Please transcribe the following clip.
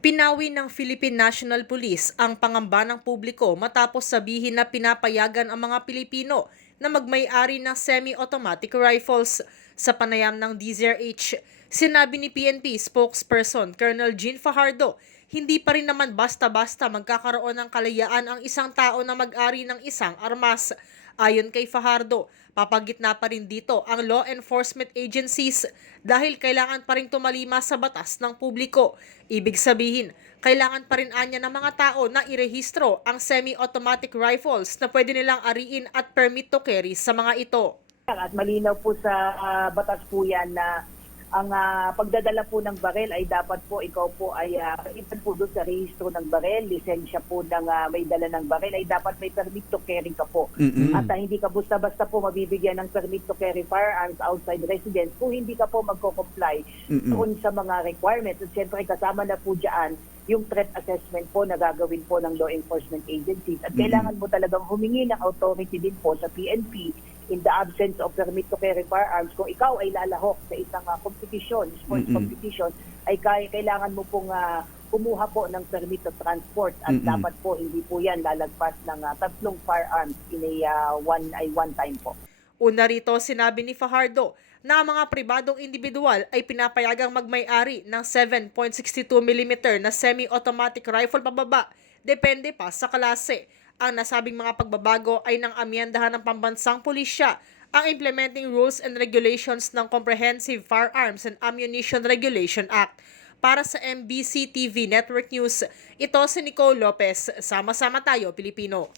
Pinawi ng Philippine National Police ang pangamba ng publiko matapos sabihin na pinapayagan ang mga Pilipino na magmay-ari ng semi-automatic rifles sa panayam ng DZRH. Sinabi ni PNP spokesperson Colonel Jean Fajardo, hindi pa rin naman basta-basta magkakaroon ng kalayaan ang isang tao na mag-ari ng isang armas. Ayon kay Fajardo, papagitna pa rin dito ang law enforcement agencies dahil kailangan pa rin tumalima sa batas ng publiko. Ibig sabihin, kailangan pa rin anya ng mga tao na irehistro ang semi-automatic rifles na pwede nilang ariin at permit to carry sa mga ito. At malinaw po sa ah, batas po yan na ang ah, pagdadala po ng barel ay dapat po ikaw po ay uh, po doon sa rehistro ng barel, lisensya po ng ah, may dala ng barel ay dapat may permit to carry ka po. Mm-mm. At ah, hindi ka basta-basta po mabibigyan ng permit to carry firearms outside residence kung hindi ka po magko-comply Mm-mm. doon sa mga requirements. At siyempre kasama na po dyan yung threat assessment po na gagawin po ng law enforcement agencies. At Mm-mm. kailangan mo talagang humingi ng authority din po sa PNP in the absence of permit to carry firearms. Kung ikaw ay lalahok sa isang uh, competition, sports Mm-mm. competition, ay kaya, kailangan mo pong ah, kumuha po ng permit to transport at Mm-mm. dapat po hindi po yan lalagpas ng ah, tatlong firearms in a ah, one ay one time po. Una rito, sinabi ni Fajardo na ang mga pribadong individual ay pinapayagang magmay-ari ng 7.62mm na semi-automatic rifle pababa, depende pa sa klase. Ang nasabing mga pagbabago ay nang amyendahan ng pambansang pulisya ang Implementing Rules and Regulations ng Comprehensive Firearms and Ammunition Regulation Act. Para sa MBC TV Network News, ito si Nicole Lopez. Sama-sama tayo, Pilipino.